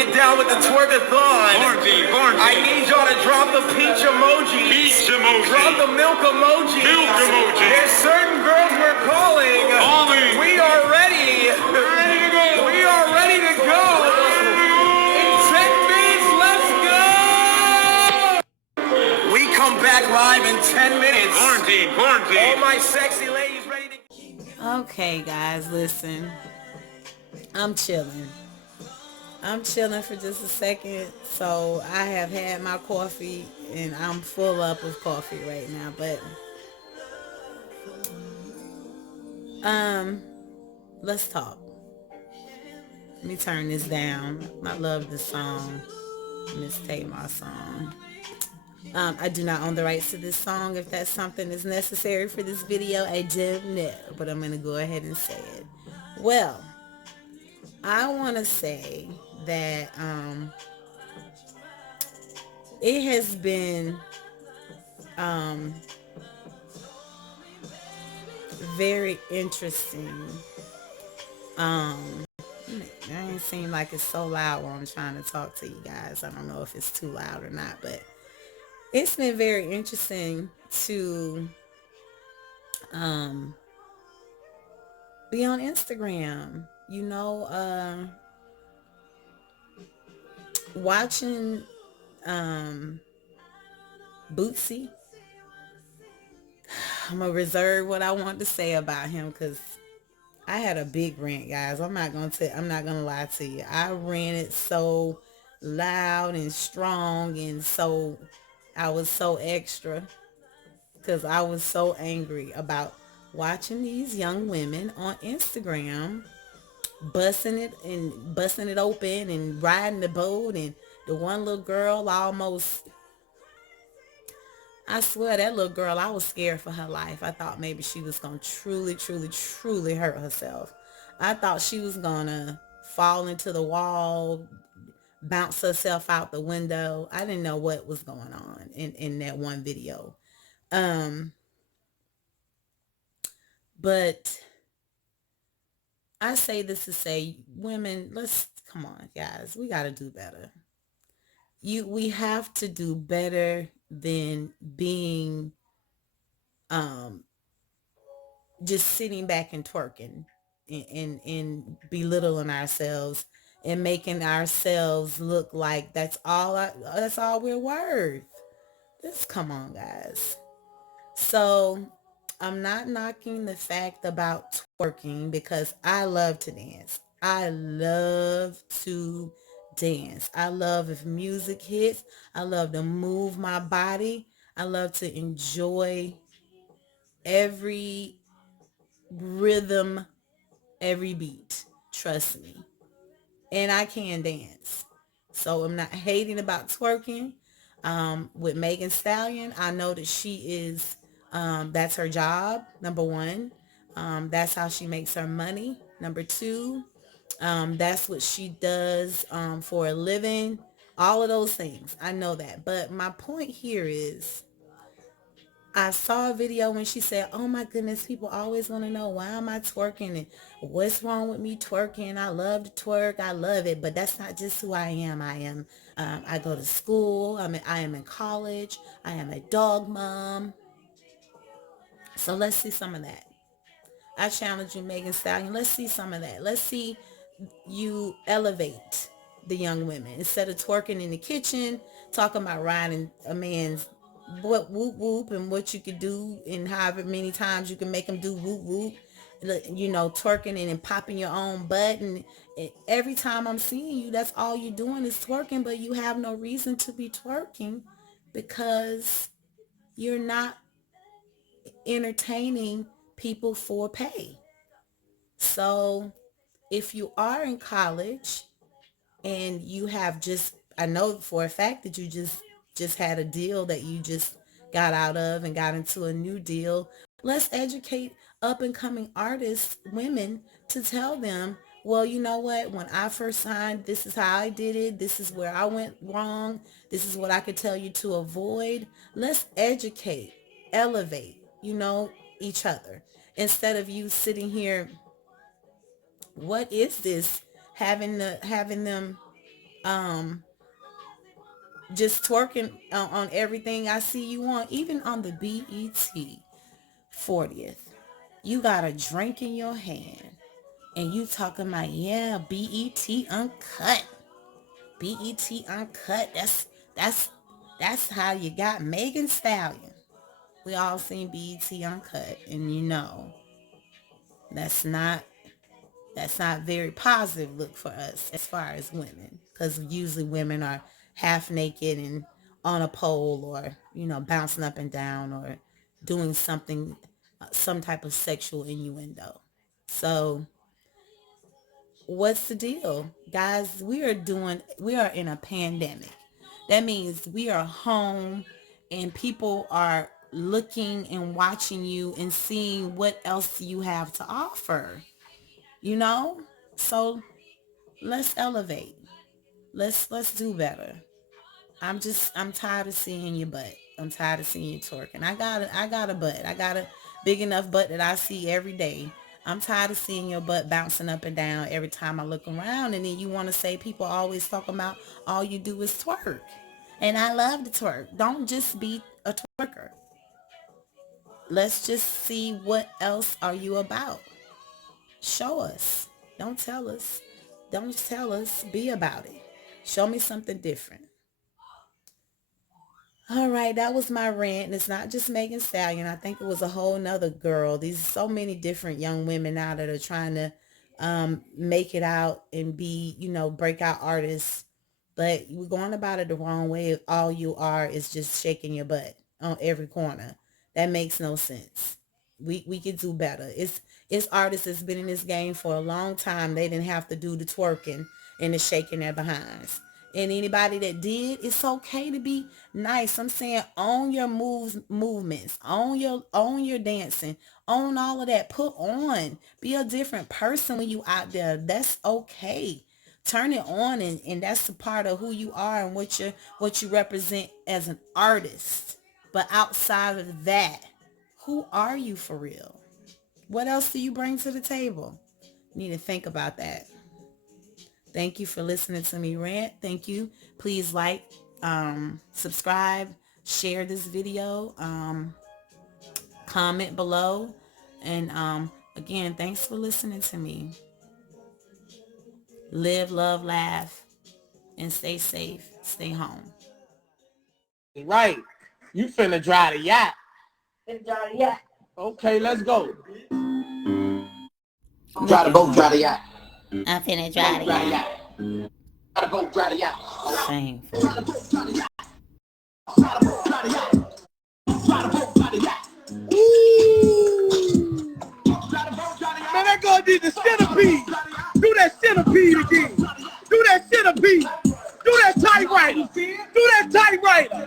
get down with the twerkathon. I need y'all to drop the peach emoji. Drop the milk emoji. There's certain girls we're calling. We are ready. We are ready to go. In 10 minutes, let's go. We come back live in 10 minutes. Quarantine. All my sexy ladies ready to... Okay, guys, listen. I'm chilling for just a second. So I have had my coffee and I'm full up with coffee right now. But let's talk. Let me turn this down. I love this song, Miss Tamar's song. I do not own the rights to this song. If that's something that's necessary for this video, I don't know. But I'm going to go ahead and say it. Well, I want to say that it has been very interesting. It ain't seem like it's so loud while I'm trying to talk to you guys. I don't know if it's too loud or not, but it's been very interesting to be on Instagram, you know, watching Bootsy. I'm gonna reserve what I want to say about him because I had a big rant, guys. I'm not gonna lie to you. I ranted so loud and strong, and so I was so extra because I was so angry about watching these young women on Instagram busting it open and riding the boat, and the one little girl almost, I swear that little girl, I was scared for her life. I thought maybe she was going to truly hurt herself. I thought she was going to fall into the wall, bounce herself out the window. I didn't know what was going on in that one video. But I say this to say, women, come on, guys. We got to do better. We have to do better than being just sitting back and twerking and belittling ourselves and making ourselves look like that's all we're worth. Come on, guys. So I'm not knocking the fact about twerking because I love to dance. I love to dance. I love if music hits. I love to move my body. I love to enjoy every rhythm, every beat. Trust me. And I can dance. So I'm not hating about twerking. With Megan Stallion, I know that she is, that's her job, number one. That's how she makes her money. Number two, that's what she does for a living. All of those things. I know that. But my point here is, I saw a video when she said, oh my goodness, people always want to know why am I twerking and what's wrong with me twerking. I love to twerk. I love it. But that's not just who I am. I go to school. I am in college. I am a dog mom. So let's see some of that. I challenge you, Megan Stallion. Let's see some of that. Let's see you elevate the young women. Instead of twerking in the kitchen, talking about riding a man's what whoop whoop and what you could do and however many times you can make them do whoop whoop, you know, twerking and popping your own butt, and every time I'm seeing you, that's all you're doing is twerking, but you have no reason to be twerking because you're not entertaining people for pay. So if you are in college and you have I know for a fact that you just had a deal that you just got out of and got into a new deal. Let's educate up and coming artists, women, to tell them, well, you know what? When I first signed, this is how I did it. This is where I went wrong. This is what I could tell you to avoid. Let's educate, elevate, each other. Instead of you sitting here, what is this? Having them um just twerking on everything I see you on, even on the BET 40th. You got a drink in your hand and you talking about, yeah, BET uncut. BET uncut. That's how you got Megan Stallion. We all seen BET uncut, and you know that's not very positive look for us as far as women, because usually women are half naked and on a pole, or bouncing up and down, or doing something, some type of sexual innuendo. So what's the deal, guys? We are in a pandemic. That means we are home, and people are looking and watching you and seeing what else you have to offer, you know? So let's elevate. Let's do better. I'm tired of seeing your butt. I'm tired of seeing you twerking. I got a butt. I got a big enough butt that I see every day. I'm tired of seeing your butt bouncing up and down every time I look around. And then you want to say people always talk about all you do is twerk. And I love to twerk. Don't just be a twerker. Let's just see what else are you about. Show us. Don't tell us. Don't tell us. Be about it. Show me something different. All right, that was my rant. And it's not just Megan Stallion. I think it was a whole nother girl. These so many different young women now that are trying to make it out and be, breakout artists. But we're going about it the wrong way. All you are is just shaking your butt on every corner. That makes no sense. We could do better. It's artists that's been in this game for a long time. They didn't have to do the twerking and the shaking their behinds. And anybody that did, it's okay to be nice. I'm saying own your movements, own your dancing, own all of that. Put on. Be a different person when you out there. That's okay. Turn it on, and that's a part of who you are and what you represent as an artist. But outside of that, who are you for real? What else do you bring to the table? You need to think about that. Thank you for listening to me rant. Thank you. Please like, subscribe, share this video, comment below. And again, thanks for listening to me. Live, love, laugh, and stay safe. Stay home. Right. You finna dry the yacht. Okay, let's go. Dry the boat, dry the yacht. I'm finna dry the yacht. Dry the boat, dry the yacht. Shameful. Man, that girl did the centipede. Do that centipede again. Do that centipede. Do that typewriter. Do that typewriter.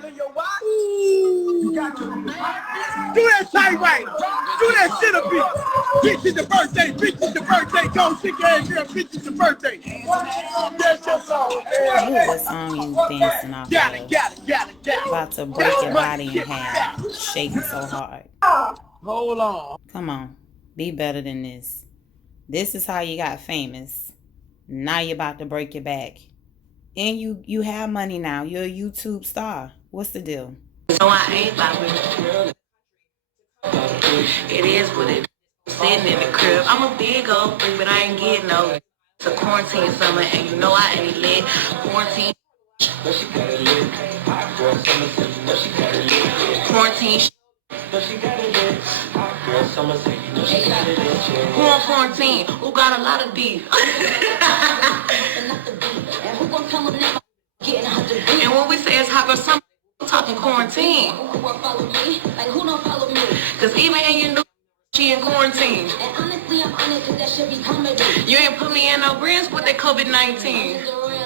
Do that typewriter. Do that centipede. Bitch is the birthday. Bitch is the birthday. Go sick ass girl. Bitch is the birthday. That's your song. What song you dancing off Got of? it. About to break your body in half. Shaking so hard. Hold on. Come on. Be better than this. This is how you got famous. Now you're about to break your back. And you have money now. You're a YouTube star. What's the deal? No, I ain't popping. It is what it is. Sitting in the crib. I'm a big old freak, but I ain't getting no. It's a quarantine summer, and you know I ain't lit. Quarantine. Quarantine. Who on quarantine? Who got a lot of beef? And when we say it's hot girl summer, I'm talking quarantine. Cause even in your new she in quarantine. You ain't put me in no grins with that COVID-19.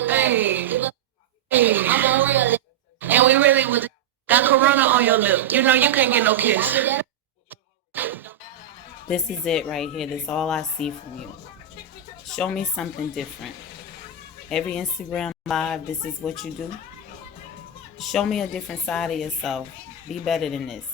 Hey. And we really was got corona on your lip. You know you can't get no kiss. This is it right here. This is all I see from you. Show me something different. Every Instagram live, this is what you do. Show me a different side of yourself. Be better than this.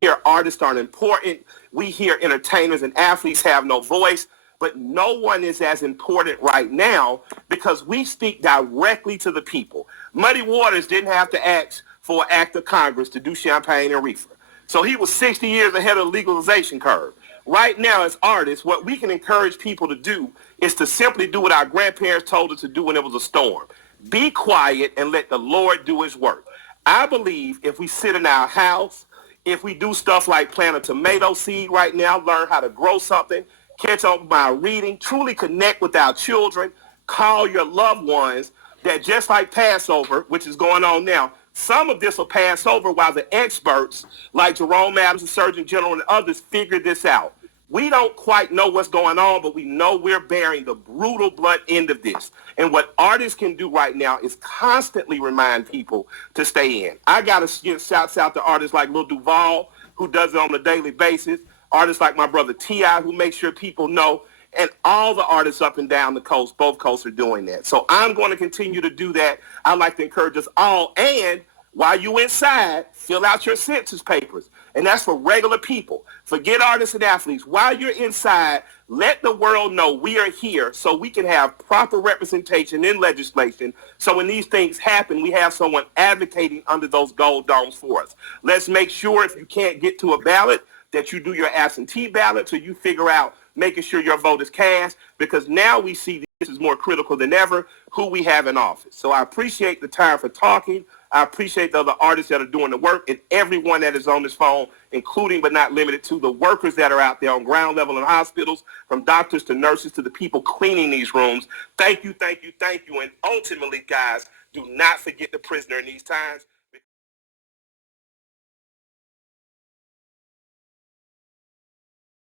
Here, artists aren't important. We hear entertainers and athletes have no voice. but no one is as important right now because we speak directly to the people. Muddy Waters didn't have to ask for an act of Congress to do champagne and reefer. So he was 60 years ahead of the legalization curve. Right now, as artists, what we can encourage people to do is to simply do what our grandparents told us to do when it was a storm. Be quiet and let the Lord do his work. I believe if we sit in our house, if we do stuff like plant a tomato seed right now, learn how to grow something, catch up by reading, truly connect with our children, call your loved ones, that just like Passover, which is going on now, some of this will pass over while the experts like Jerome Adams, the Surgeon General, and others figure this out. We don't quite know what's going on, but we know we're bearing the brutal blunt end of this. And what artists can do right now is constantly remind people to stay in. I got to give shouts out to artists like Lil Duval, who does it on a daily basis, artists like my brother T.I., who makes sure people know, and all the artists up and down the coast, both coasts are doing that. So I'm going to continue to do that. I'd like to encourage us all. And while you inside, fill out your census papers. And that's for regular people. Forget artists and athletes. While you're inside, let the world know we are here so we can have proper representation in legislation. So when these things happen, we have someone advocating under those gold domes for us. Let's make sure if you can't get to a ballot that you do your absentee ballot so you figure out making sure your vote is cast, because now we see this is more critical than ever, who we have in office. So I appreciate the time for talking. I appreciate the other artists that are doing the work and everyone that is on this phone, including but not limited to the workers that are out there on ground level in hospitals, from doctors to nurses to the people cleaning these rooms. Thank you, thank you, thank you. And ultimately, guys, do not forget the prisoner in these times.